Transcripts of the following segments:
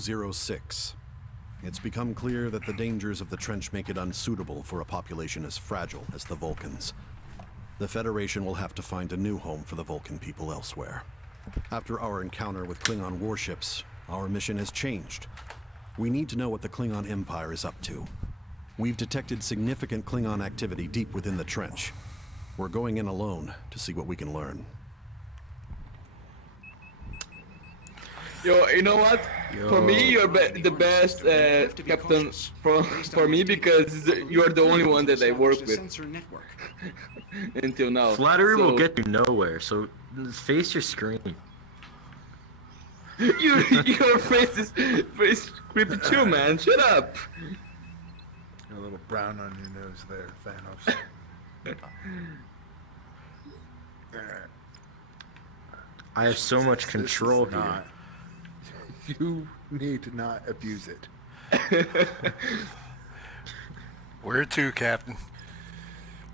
206. It's become clear that the dangers of the trench make it unsuitable for a population as fragile as the Vulcans. The Federation will have to find a new home for the Vulcan people elsewhere. After our encounter with Klingon warships, our mission has changed. We need to know what the Klingon Empire is up to. We've detected significant Klingon activity deep within the trench. We're going in alone to see what we can learn. Yo, you know what? For me, you're the best captain for me because you're the only one that I work with until now. Flattery will get you nowhere, so face your screen. Your face is creepy too, man. Shut up. A little brown on your nose there, Thanos. I have so much control here. Not, you need to not abuse it. Where to, Captain?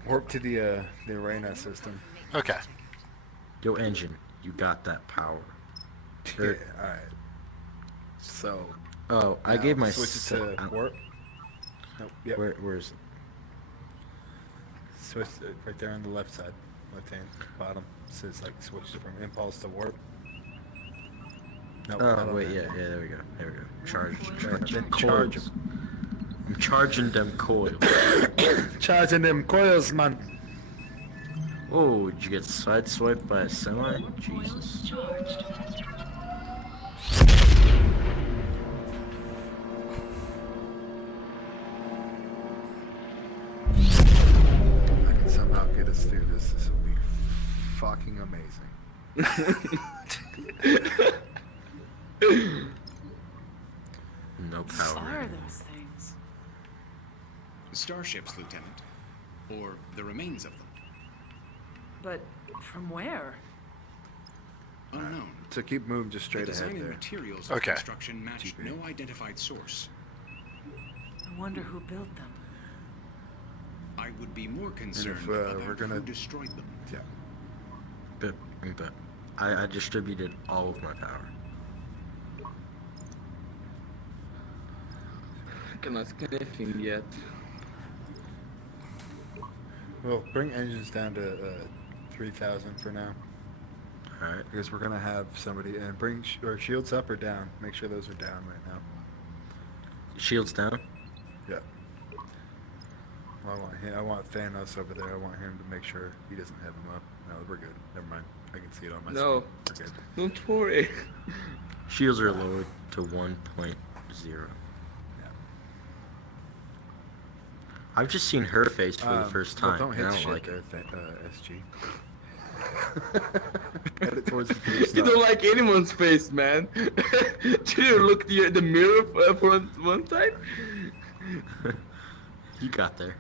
Warp to the Arena system. Okay. Yo, engine, you got that power. Yeah, alright. So. Oh, I gave my. Switch it to warp. Nope. Yep. Where is it? Switch right there on the left side, left hand bottom. It says like switch from impulse to warp. Nope, Oh wait, yeah, there we go. There we go. Charging Charge. coils. I'm charging them coils. Charging them coils, man. Oh, did you get sideswiped by a semi? Jesus. I can somehow get us through this. This will be fucking amazing. No What power. are those things? Starships, Lieutenant. Or the remains of them. But from where? Unknown. So keep moving just straight The design ahead and there. materials of Okay. construction matched no identified source. I wonder who built them. I would be more concerned we're about gonna- who destroyed them. Yeah. But I distributed all of my power. I cannot scan anything yet. Well, bring engines down to 3,000 for now. Alright. Because we're gonna have somebody and bring or shields up or down. Make sure those are down right now. Shields down? Yeah. Well, I want Thanos over there. I want him to make sure he doesn't have them up. No, we're good. Never mind. I can see it on my No. screen. We're good. Don't worry. Shields are lowered to 1.0. Yeah. I've just seen her face for the first time. Well, don't hit and I don't shit like there, it. SG. Head it towards the blue You stuff. don't like anyone's face, man. Did you look at the mirror for one time? You got there.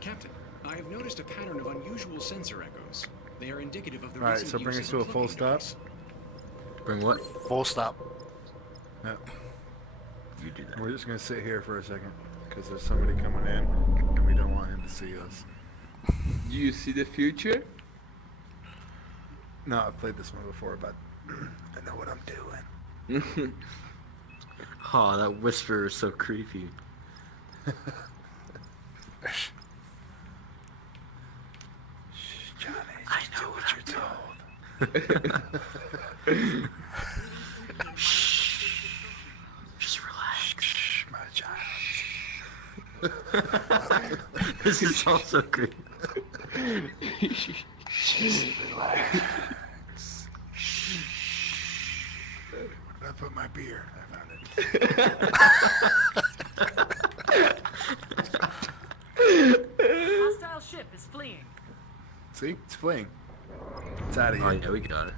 Captain, I have noticed a pattern of unusual sensor echoes. They are indicative of the Alright, recent so bring use us of to a the full cloaking stop. device. Bring what? Full stop. Yeah. You do that. We're just gonna sit here for a second because there's somebody coming in and we don't want him to see us. Do you see the future? No, I've played this one before, but I know what I'm doing. Oh, that whisper is so creepy. Johnny, I just know do what what you're told. Shh. Just relax. Shh, my child. This is also creepy. Relax. Where did I put my beer? I found it. Hostile ship is fleeing. See? It's fleeing. It's out of Oh here. yeah, we got it.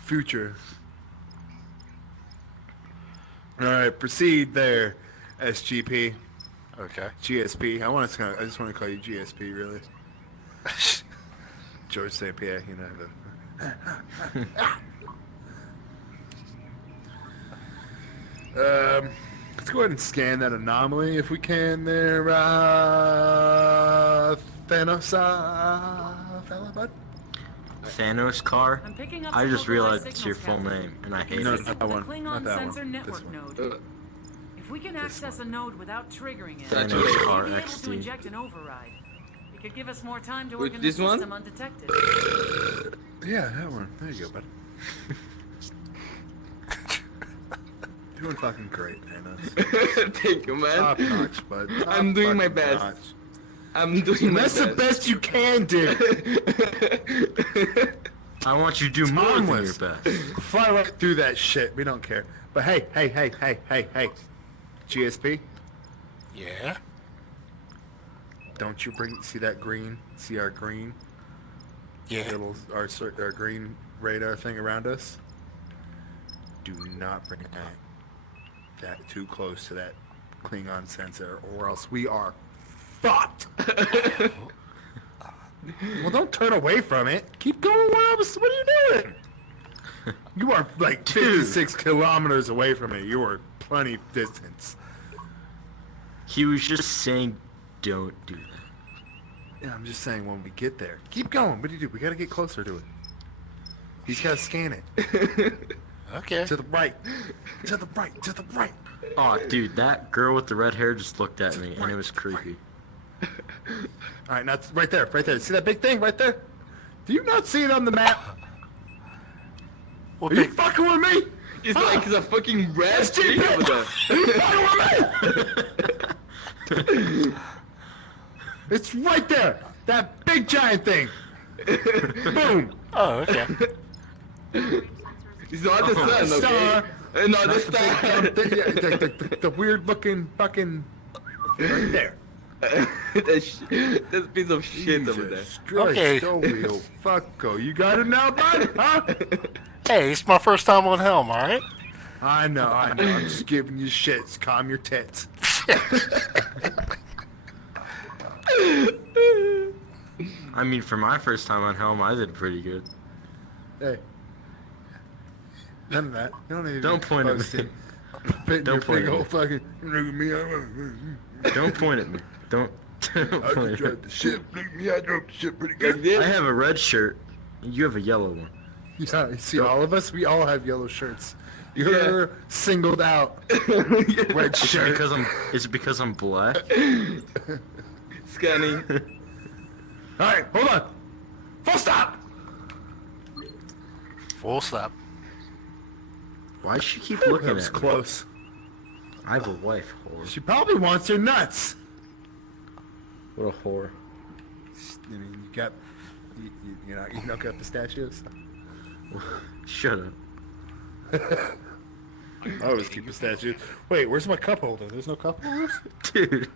Future. Alright, proceed there, SGP. Okay. GSP. I just want to call you GSP, really. George St. Pierre, you know. Let's go ahead and scan that anomaly if we can there, Thanos, fella bud. Thanoscarxd? I'm picking up I some just localized realized it's your signals, full Captain. name, and I hate No, it. not The that one. Klingon Not that sensor one. network This one. node. If we can access a node without triggering it, That's we'll be okay. able to Thanoscarxd. inject an override. It could give us more time to work Which- in the this one? system undetected. Yeah, that one. There you go, bud. Doing fucking great, Thanos. Thank you, man. Top notch, bud. Top I'm doing my fucking best. notch. I'm doing my That's best. the best you can do. I want you to do more than your Harmless. best. Fly right through that shit. We don't care. But hey, GSP, Yeah? don't you see that green? See our green? Yeah. Our green radar thing around us? Do not bring that too close to that Klingon sensor, or else we are fucked. Well, don't turn away from it. Keep going, Wobbs. What are you doing? You are like 56 kilometers away from it. You are plenty distance. He was just saying, don't do that. Yeah, I'm just saying when we get there. Keep going. What do you do? We gotta get closer to it. He's gotta scan it. Okay. To the right. To the right. To the right. Oh, dude, that girl with the red hair just looked at me, and it was creepy. Alright, now it's right there. Right there. See that big thing right there? Do you not see it on the map? Well, Are you big, fucking with me? It's like it's a fucking red It's thing cheap. over there. Are you fucking with me? It's right there. That big giant thing. Boom. oh, okay. It's not the sun, okay? Star. Not the Not star. the weird looking fucking right there. That piece of shit over there. Jesus Christ, Okay. Dolio, fucko. You got it now, bud? Huh? Hey, it's my first time on Helm, alright? I know. I'm just giving you shits. Calm your tits. I mean, for my first time on Helm, I did pretty good. Hey. None of that. You don't need to Don't be point at me. posting. Pitting Don't your point big at me. old fucking. Look at me. Don't point at me. Don't I point just at me. drove the ship. Look at me. I drove the ship pretty Like good. I this? have a red shirt, and you have a yellow one. Yeah, you see all of us? We all have yellow shirts. You're singled out. Red Is it shirt. because is it because I'm black? Scanning. Alright, hold on. Full stop! Full stop. Why does she keep That looking was at me? close. I have a wife, whore. She probably wants your nuts. What a whore. You mean, you got... You don't got pistachios? Shut up. I always keep pistachios. Wait, where's my cup holder? There's no cup holders? Dude.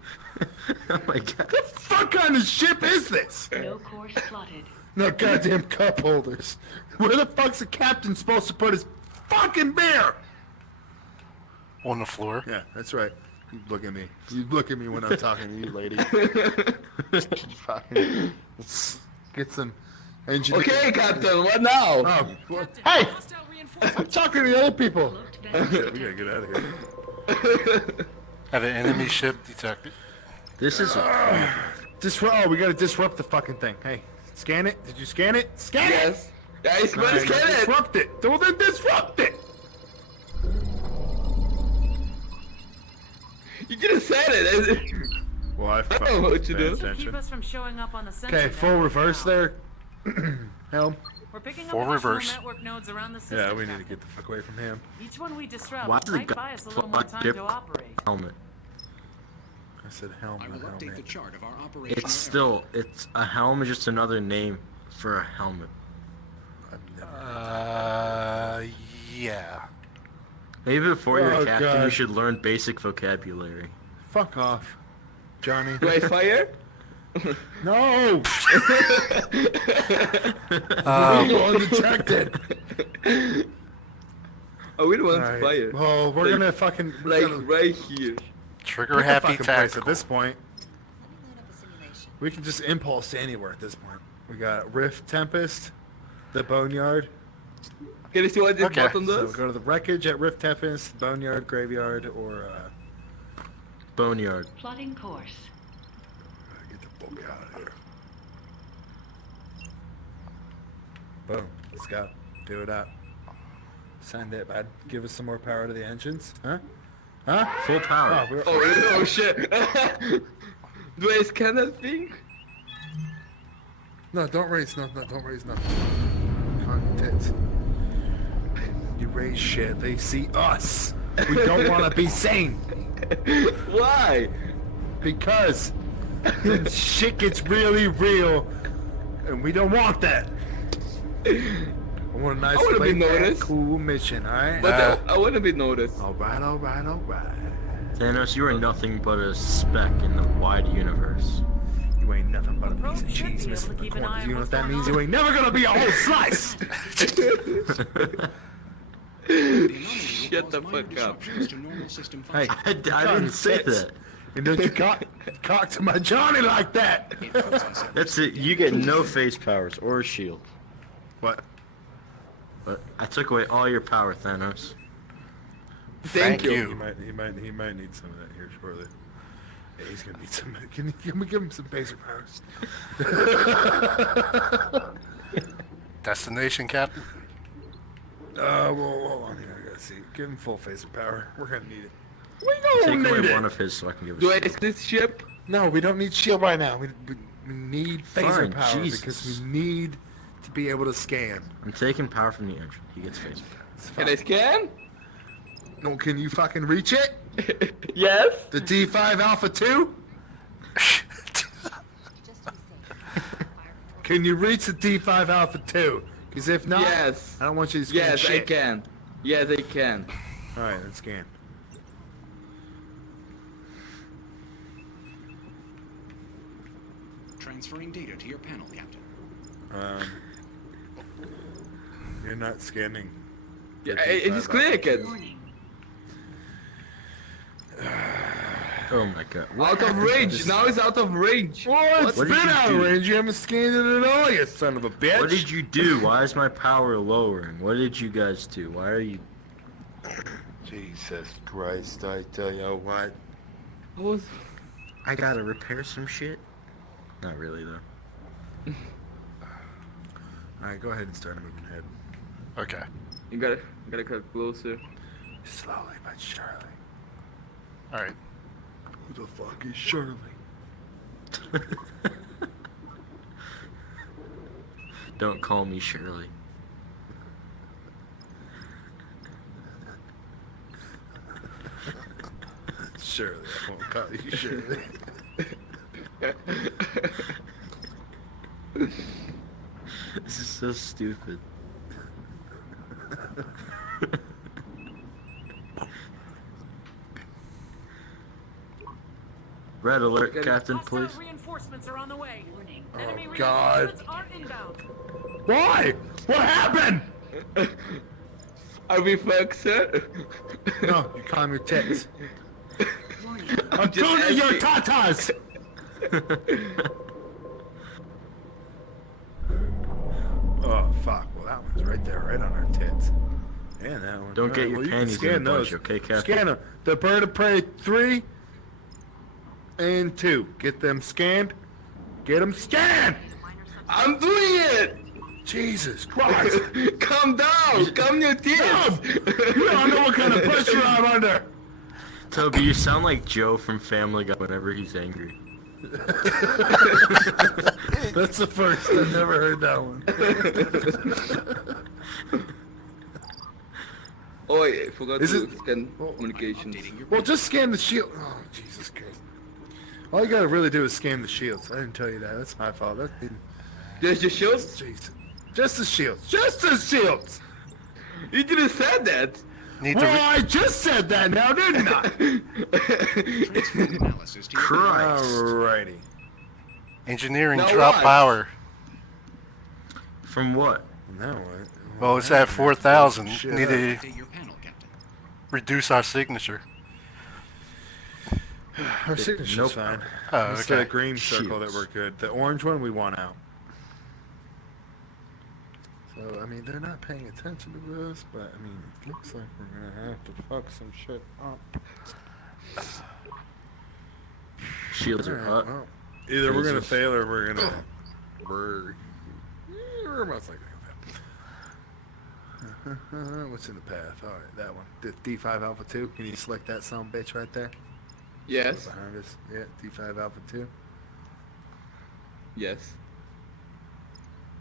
Oh my god. What the fuck kind of ship is this? No course plotted. No goddamn cup holders. Where the fuck's the captain supposed to put his fucking beer? On the floor. Yeah, that's right. You look at me. You look at me when I'm talking to you, lady. Fucking- Let's get some engineering. Okay, Captain, what now? Oh, well, hey! I'm talking to the other people. Looked back. Shit, we gotta get out of here. Have an enemy ship detected. This is Oh, we gotta disrupt the fucking thing. Hey, scan it. Did you scan it? Scan it! Yes. Guys, All let's right, get it. disrupt it. Well, then disrupt it! You could have said it. Well, I I don't know what you do. This will keep us from showing up on the sensor Okay, full network reverse now. there. Helm. We're picking Full up additional reverse. network nodes around the system. Yeah, we need to Captain. get the fuck away from him. Each one we disrupt Why does it might go- buy us a little more time to operate. helmet. I said helm, I will not update the helmet. chart of our operational It's a helm is just another name for a helmet. I've never- Yeah. Maybe before you're Oh, a captain, you God. should learn basic vocabulary. Fuck off, Johnny. Do I fire? No! Um, Go undetected. I really want to Alright, fire. well, we're Like- gonna fucking... we're Like gonna right here. trigger pick a happy fucking place tactical. at this point. We can just impulse anywhere at this point. We got Rift Tempest, the Boneyard. Can you see what this Okay, button So does? go to the wreckage at Rift Tempest, Boneyard, Graveyard, or Boneyard. Plotting course. get the fuck out of here. Boom. Let's go. Do it up. Sign that, bud. Give us some more power to the engines. Huh? Huh? Full power. Oh shit. Do I scan that thing? No, don't raise nothing. Don't raise nothing. Con tits. You raise shit. They see us. We don't want to be seen. Why? Because shit gets really real, and we don't want that. I want a nice, I wanna be laid back, noticed. cool mission, alright? But I want to be noticed. Alright. Thanos, you are nothing but a speck in the wide universe. You ain't nothing but a Probe piece of should cheese be able missing to the keep an eye corners. on You know what's what that going means? on. You ain't never gonna be a whole slice! Shut the fuck up. Hey, I didn't say that. And don't you cock to my Johnny like that! That's it. You get no face powers or a shield. What? But I took away all your power, Thanos. Thank you. He might need some of that here shortly. Yeah, he's gonna need some. Can we give him some basic powers? Destination, Captain? Well, hold on here. I gotta see. Give him full face of power. We're gonna need it. We Take don't need away it. one of his so I can give Do I it. use this ship? No, we don't need shield right now. We need phaser Fine, power Jesus. because we need to be able to scan. I'm taking power from the engine. He gets face power. It's Can I fine. scan? No, can you fucking reach it? Yes. The D5 Alpha 2? Can you reach the D5 Alpha 2? Because if not, Yes. I don't want you to scan Yes, shit. I can. Yes, I can. Alright, let's scan. Transferring data to your panel, Captain. You're not scanning. Yeah, the I D5 just Alpha click it. Warning. Oh my god. Out of range. Now it's out of range. Well, it's What did been you out do? of range. You haven't scanned it at all, you son of a bitch. What did you do? Why is my power lowering? What did you guys do? Why are you... Jesus Christ, I tell you what. I gotta repair some shit? Not really, though. Alright, go ahead and start moving ahead. Okay. You gotta cut closer. Slowly but surely. Alright. Who the fuck is Shirley? Don't call me Shirley. Shirley, I won't call you Shirley. This is so stupid. Red alert, Captain, Hostile please. reinforcements are on the way. Warning. Enemy God. reinforcements are inbound. Why? What happened? Are we fucked, sir? No, you calm your tits. Warning. I'm just doing it, your asking. tatas! Oh, fuck. Well, that one's right there, right on our tits. And that one. Don't get Alright, your well, you can panties in scan a bunch, those. okay, Captain? Scan them. The bird of prey 3 and 2. Get them scanned. Get them scanned! I'm doing it. Jesus Christ! Calm down. Calm your tears. You don't know what kind of pressure I'm under! Toby, you sound like Joe from Family Guy whenever he's angry. That's the first. I've never heard that one. Oh, I forgot Is to it- scan communications. Well, just scan the shield. Oh, Jesus Christ. All you gotta really do is scan the shields. I didn't tell you that. That's my fault. That's There's your shields? Jesus. Just the shields. Just the shields! You didn't say that. Need to Well, I just said that now, didn't I? Transferring analysis to your Christ. Alrighty. engineering Now drop what? power. From what? Now what? Well, it's at 4,000. Shit. Need to update your panel, Captain. reduce our signature. Our signature's Nope. fine. Oh, It's the okay. green circle that Shields. we're good. The orange one we want out. So, I mean, they're not paying attention to this, but, I mean, it looks like we're gonna have to fuck some shit up. Shields are Alright, hot. well, either we're gonna Jesus. fail or we're most likely gonna fail. What's in the path? Alright, that one. The D5 Alpha 2. Can you select that son of a bitch right there? Yes. Behind us. Yeah, D5 Alpha 2. Yes.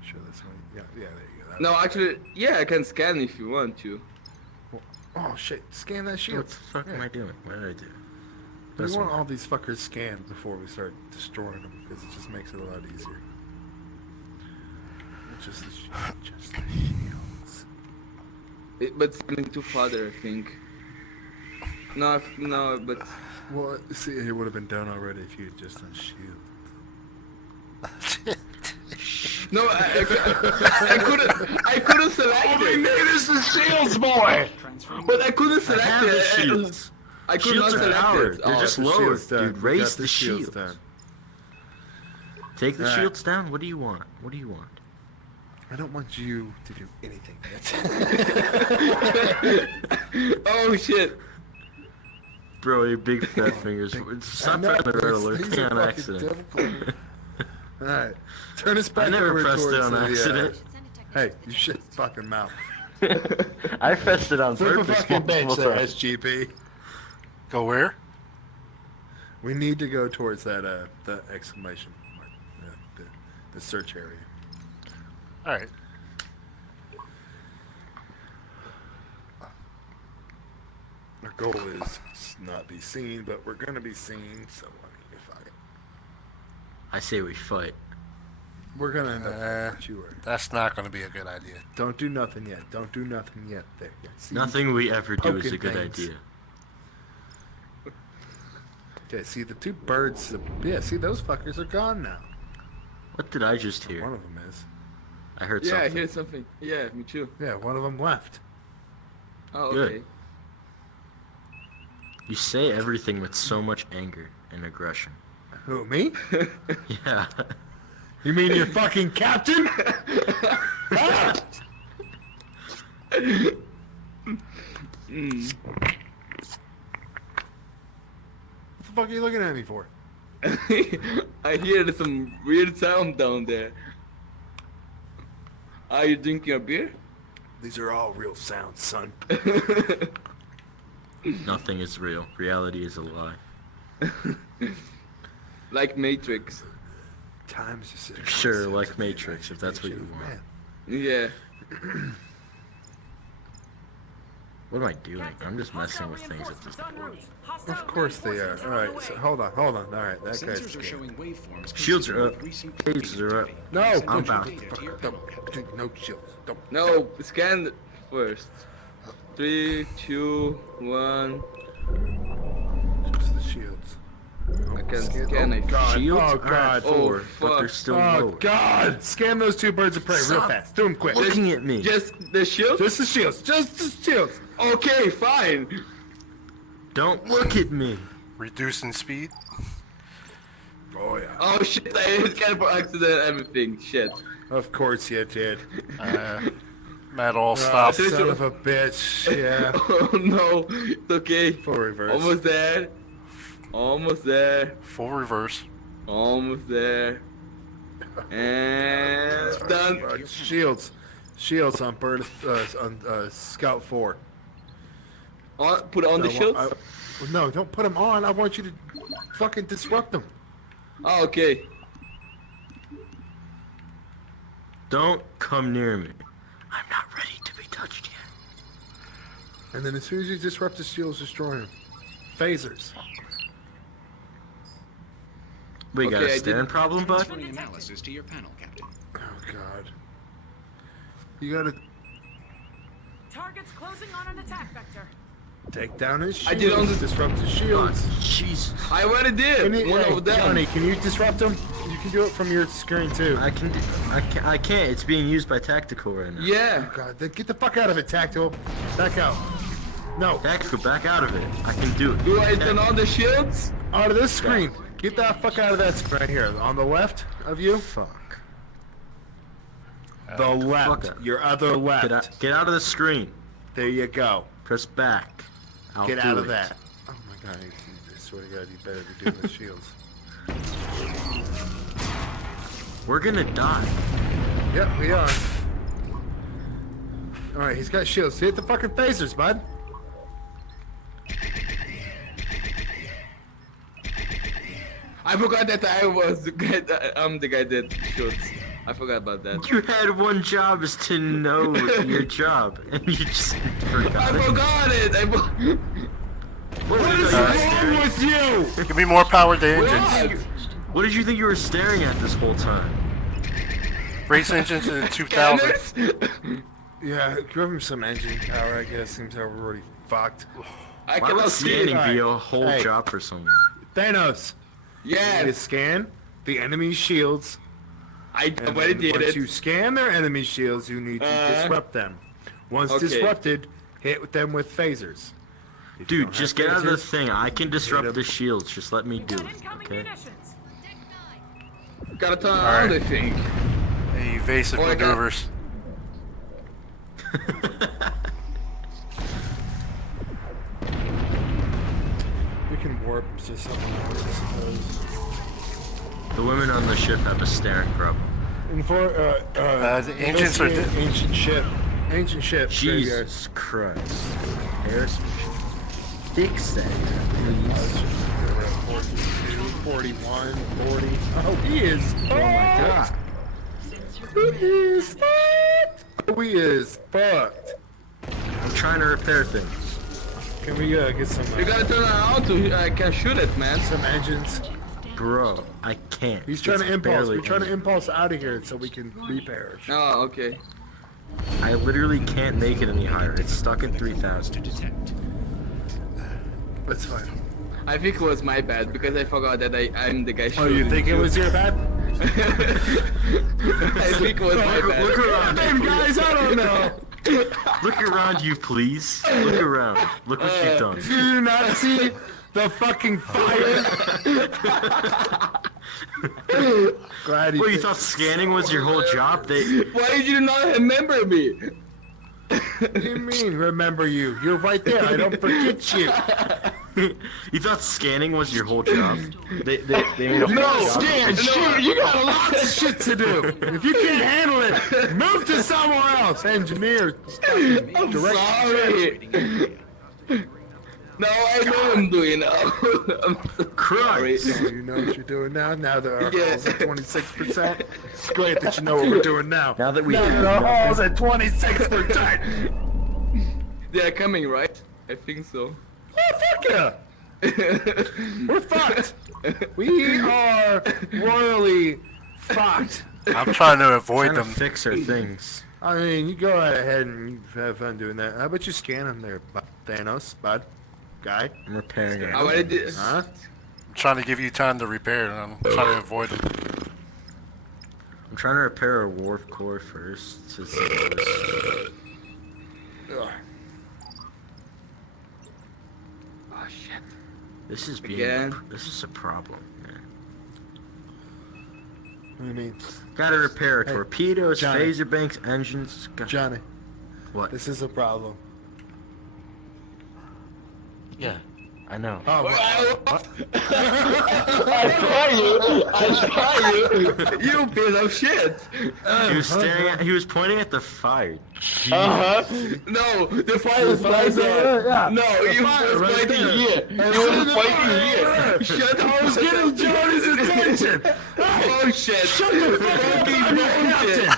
Sure, that's one. Yeah, there you go. That No, one. actually, yeah, I can scan if you want to. Oh shit! Scan that What shield. the fuck am I doing? What did I do? We This want one. all these fuckers scanned before we start destroying them, because it just makes it a lot easier. Just the shields. But scanning too farther, I think. No, no, but Well, see, it would have been done already if you had just done shield. no, I couldn't select it. This is shields, boy. But I couldn't I select have it. the shields. I could Shields not are select powered. it. They're Oh, just the lowered, shield's done. dude. We Raise got the shields. done. Take the Alright. shields down. What do you want? What do you want? I don't want you to do anything. oh shit. Bro, your big fat fingers. Stop pressing the red alert These thing are on fucking accident. difficult. Alright, turn us back I never over pressed it towards on the, accident. Hey, you shut your fucking mouth. I pressed it on Flip a purpose. fucking bench multiple there, times. SGP. Go where? We need to go towards that, the exclamation mark, the search area. All right. Our goal is not be seen, but we're gonna be seen, so I mean, fuck it. I say we fight. We're gonna end up with you are. That's not going to be a good idea. Don't do nothing yet. Don't do nothing yet. There. Yeah, see? Nothing we ever do is a poking good things. idea. Okay, see the two birds. Yeah, see those fuckers are gone now. What did I just hear? One of them is. I heard Yeah, I something. heard something. Yeah, me too. Yeah, one of them left. Oh, Good. okay. You say everything with so much anger and aggression. Who, me? Yeah. You mean your fucking captain? Ah! Mm. What the fuck are you looking at me for? I hear some weird sound down there. Are you drinking a beer? These are all real sounds, son. Nothing is real. Reality is a lie. Like Matrix. Time's just a Sure, concept like of the Matrix, if that's what you imagination want. of man. Yeah. What am I doing? I'm just messing with things at this point. Of course they are. Alright, so hold on. Alright, that guy's Sensors are scared. showing waveforms. Shields are up. consistent with recent Tasers are up. No! I'm don't bound. you don't, no shields. Don't. No, scan first. 3, 2, 1. Just the shields. I can Scan- scan oh, it. God. Shields Oh, are God. at 4, Oh, but they're fuck. still Oh, lower. God! Scan those two birds of prey real Stop fast. Do them quick. looking at me. Just the shield? Just the shields. Just the shields. Okay, fine. Don't look at me. Reducing speed. Oh, yeah. Oh shit, I scanned for accident everything. Shit. Of course you did. Matt all Oh, stop. son of a bitch. Yeah. Oh no, it's okay. Full reverse. Almost there. Almost there. Full reverse. Almost there. And done. Shields. Shields on bird on Scout 4. Put on the shield. No, don't put them on. I want you to fucking disrupt them. Oh, okay. Don't come near me. I'm not ready to be touched yet. And then as soon as you disrupt the shields, destroy them. Phasers. We got Okay, a I staring problem, bud? Transferring analysis to your panel, Captain. Oh God. You gotta Target's closing on an attack vector. take down his I shields. did on the- disrupt his shields. Jesus. I already did. One Hey, of them. Johnny, can you disrupt them? You can do it from your screen too. I can't. It's being used by Tactical right now. Yeah. Oh God, then get the fuck out of it, Tactical. Back out. No, Tactical, back out of it. I can do it. Do I turn on the shields? out of this screen. Get that fuck out of that screen right here. On the left of you. Fuck. The left. Fuck it. Your other left. Get out of the screen. There you go. Press back. I'll Get do out of it. that. Oh my God, I swear to God, you better be doing the shields. We're gonna die. Yep, we are. Alright, he's got shields. Hit the fucking phasers, bud. I forgot that I was the guy I'm the guy that shoots. I forgot about that. You had one job is to know your job, and you just forgot I it. forgot it! What is wrong with you? Give me more power to engines. What did you think you were staring at this whole time? Race engines in 2000. Scanners? Yeah, give him some engine power, I guess. Seems like we're already fucked. I Why cannot would see scanning it. be a whole Hey. job for someone? Thanos, you need to Yes, scan the enemy shields. I And already then did once it. you scan their enemy shields, you need to disrupt them. Once okay. disrupted, hit them with phasers. If you Dude, don't just have get out of the phasers, thing. I can disrupt him. the shields. Just let me do Got it, incoming okay? munitions. Gotta turn Alright. around, I think. Evasive Oh, I got- maneuvers. We can warp to someone else, I suppose. The women on the ship have a staring problem. And for The engines are investigate ancient ship. graveyard. Jesus Christ. Airspeed. Fix that, please. 42, 41, 40. Oh, he is. Oh my god. He is fucked. We is fucked. I'm trying to repair things. Can we get some You gotta turn around to I can shoot it, man. some engines? Bro, I can't. He's trying It's to impulse. barely We're trying to in. impulse out of here so we can repair. Oh, okay. I literally can't make it any higher. It's stuck in 3,000. That's fine. I think it was my bad because I forgot that I'm the guy shooting. Oh, you think it was your bad? I think it was my bad. Look around, Damn guys, I don't know. Look around you, please. Look around. Look what you've done. Do you not see the fucking fire? Glad What, you thought scanning was your whole job? Why did you not remember me? What do you mean, remember you? You're right there. I don't forget you. You thought scanning was your whole job? They made a whole No, job. Stan, shit, you got a lot of shit to do. If you can't handle it, move to somewhere else. Engineer, I'm sorry. No, I know what I'm doing now. I'm so sorry. Christ. Oh, you know what you're doing now? Now that our Yeah. hall's at 26%? It's great that you know what we're doing now. Now that we Now that our hall's at 26%. They are coming, right? I think so. Oh, fuck yeah. We're fucked. We are royally fucked. I'm trying to avoid trying to them. fix our things. I mean, you go right ahead and you have fun doing that. How about you scan him there, Thanos, bud? Guy? I'm repairing it. I already did. Huh? I'm trying to give you time to repair, and I'm trying to avoid them. I'm trying to repair a warp core first. To see this. Ugh. Oh shit. This is Again? This is a problem, man. What do you mean? Gotta repair Hey, torpedoes, Johnny. phaser banks, engines. Johnny, What? this is a problem. Yeah, I know. Oh, I saw you! You piece of shit! He was staring at. He was pointing at the fire. Uh-huh. No, the fire is right there. Yeah. No, you fire was right fighting there. here. And You so was the fighting fire. here. Shut up. I was getting Johnny's attention. Oh shit. Shut the fuck up! I'm your captain.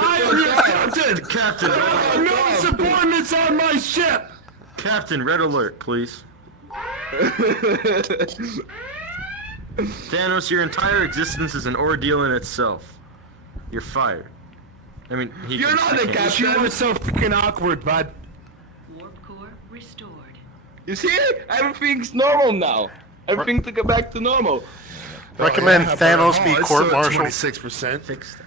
I am your captain. Captain, red I alert. have no subordinates on my ship. Captain, red alert, please. Thanos, your entire existence is an ordeal in itself. You're fired. I mean, he You're can- not I the can't- captain. You are so fucking awkward, bud. Warp core restored. You see? Everything's normal now. Everything to go back to normal. Recommend Thanos Oh, be it's court still at martial. 26%. Fix that.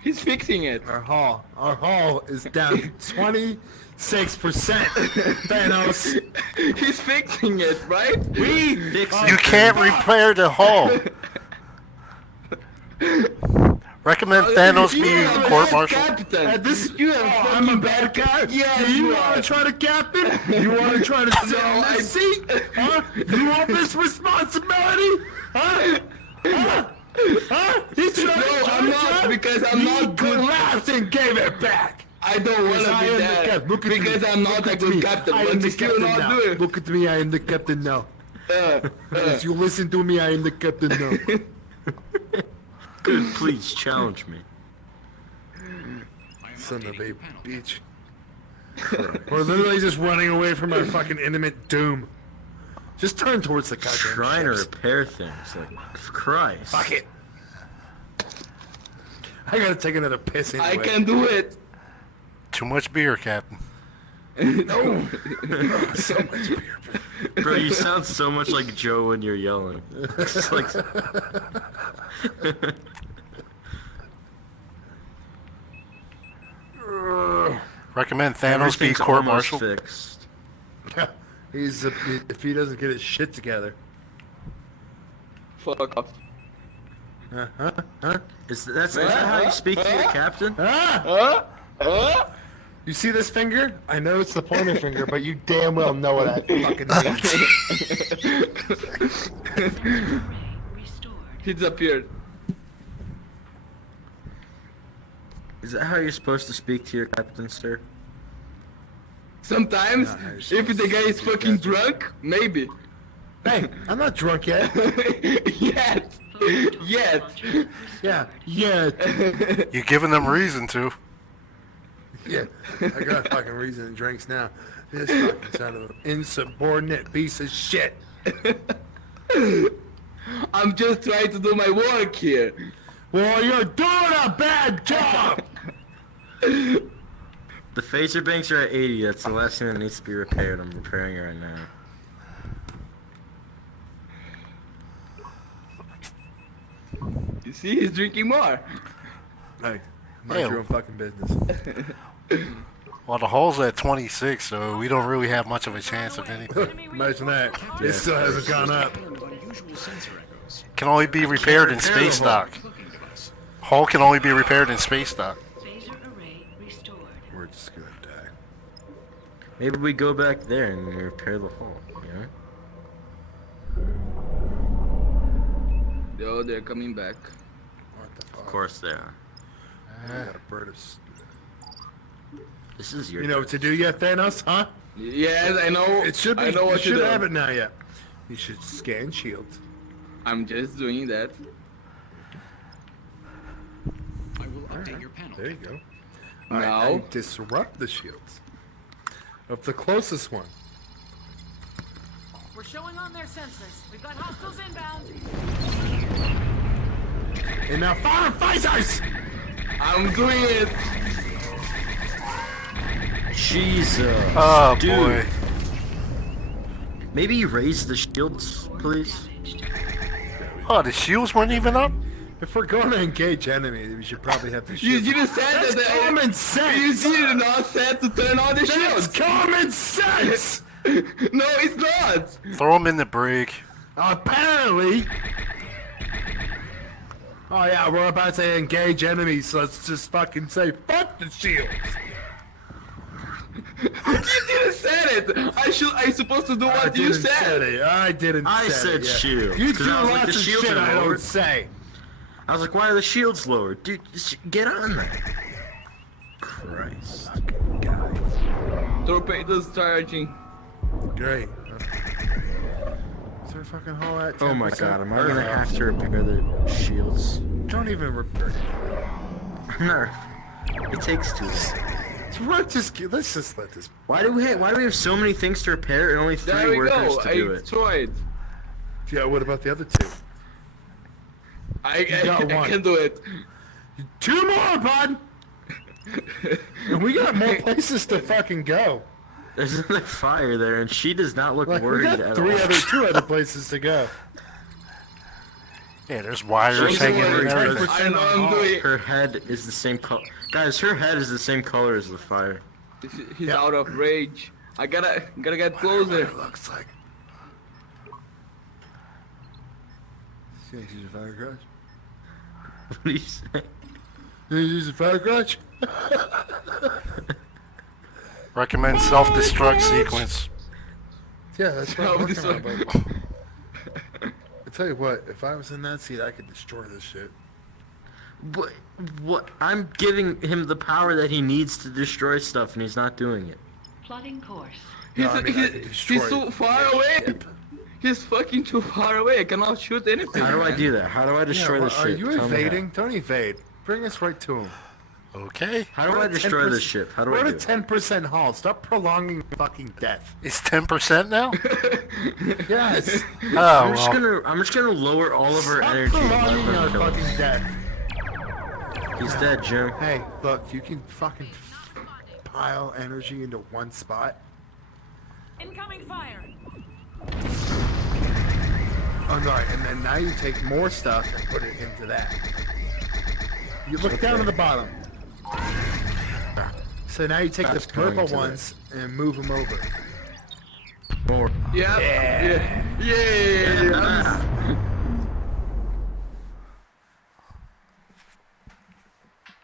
He's fixing it. Our hall is down to 26%. Thanos. He's fixing it, right? We You can't repair the hull. Recommend Thanos You be are a court bad martial. Captain. At this, You are I'm a bad guy. Yeah, Do you you want are. to try to captain? You want to try to sit No, in this I- seat? Huh? You want this responsibility? Huh? Huh? Huh? He tried, No, I'm not, because I'm not good. He laughed and gave it back. I don't want to I be am the that captain. Look at because me. I'm not Look a at good me. captain. I am But the you still captain not now. do it. Look at me. I am the captain now. If you listen to me, I am the captain now. Good, please challenge me. I am Son of updating a your panel. bitch. We're literally just running away from our fucking imminent doom. Just turn towards the goddamn Trying to ships. repair things, like, Christ. Fuck it. I gotta take another piss anyway. I can do it. Too much beer, Captain. No. So much beer. Bro, you sound so much like Joe when you're yelling. It's like... Recommend Thanos be Everything's court almost martial. fixed. If he doesn't get his shit together. Fuck off. Is that how you speak to your captain? You see this finger? I know it's the pointer finger, but you damn well know what that fucking means. Sensor array restored. He disappeared. Is that how you're supposed to speak to your captain, sir? Sometimes, Not how you're if supposed the to guy is speak to fucking your drunk, maybe. Hey, I'm not drunk yet. Yet. Yet. Yeah, yeah, You're giving them reason to. yeah. I got a fucking reason and drinks now. This fucking son of an insubordinate piece of shit. I'm just trying to do my work here. Well, you're doing a bad job. The phaser banks are at 80. That's the last thing that needs to be repaired. I'm repairing it right now. You see, he's drinking more. Hey, mind your own fucking business. Well, the hull's at 26, so we don't really have much of a chance of anything. Imagine that. It still hasn't gone up. Pattern of unusual sensor echoes. Can only be repaired in space dock. Cloaking device. Hull can only be repaired in space dock. Phaser array restored. We're just gonna die. Maybe we go back there and repair the hull, you know? Yo, they're coming back. What the fuck? Of course they are. I got a bird of... This is your... You know what to do yet, Thanos, huh? Yes, I know. It should be. I know You what to should do. have it now yet. You should scan shields. I'm just doing that. I will update your panel. There you go. Now? I disrupt the shields of the closest one. We're showing on their sensors. We've got hostiles inbound. And now fire phasers! I'm doing it. Jesus. Oh, dude. boy. Maybe raise the shields, please? Oh, the shields weren't even up? If we're going to engage enemies, we should probably have the You shields. didn't say That's that. common You sense! did not say to turn on the That's shields. common sense! No, it's not. Throw them in the brig. Apparently. Oh yeah, we're about to engage enemies, so let's just fucking say fuck the shields. You didn't say it. I supposed to do I what you didn't say said. it. I didn't I say said it. Yeah. shields, You 'cause do I was like, lots the of shields shit are I lowered. don't say. I was like, why are the shields lowered? Dude, just get on there. Christ. Torpedoes charging. Great. Is there a fucking hole at 10%? Oh my god, am I gonna have to repair the shields? Don't even repair. No. It takes too long. Let's just let this. Why do we have so many things to repair and only There 3 we workers go. to I do it? tried. Yeah, what about the other two? I got one. can do it. 2 more, bud! And we got more places to fucking go. There's another fire there, and she does not look Like, we worried got at 2 all. other places to go. Yeah, there's wires She's hanging worried. and everything. I know I'm doing. Her head is the same color. Guys, her head is the same color as the fire. He's out of rage. I gotta get closer. It looks like. You use a fire garage? What do you say? You use a fire garage? Recommend self-destruct sequence. Yeah, that's what I'm working on, but... It's tell you what, if I was in that seat, I could destroy this shit. But what? I'm giving him the power that he needs to destroy stuff, and he's not doing it. Plotting course. He's, No, I mean, I could he's destroy so far away. He's fucking too far away. I cannot shoot anything. How do I man. do that? How do I destroy this Are ship? you Tell me how. evading? Don't evade. Bring us right to him. Okay. How do I destroy this ship? How do We're I at do a it? 10% hull. Stop prolonging fucking death. It's 10% now? Yes. Oh, I'm just gonna lower all of our Stop energy. and let prolonging them our kill us. fucking death. He's dead, Jim. Hey, look, you can fucking pile energy into one spot. Incoming fire. Oh, no, and then now you take more stuff and put it into that. You look down at the bottom. So now you take That's the going purple into ones and move them over. More. Yeah. Yeah. Yeah.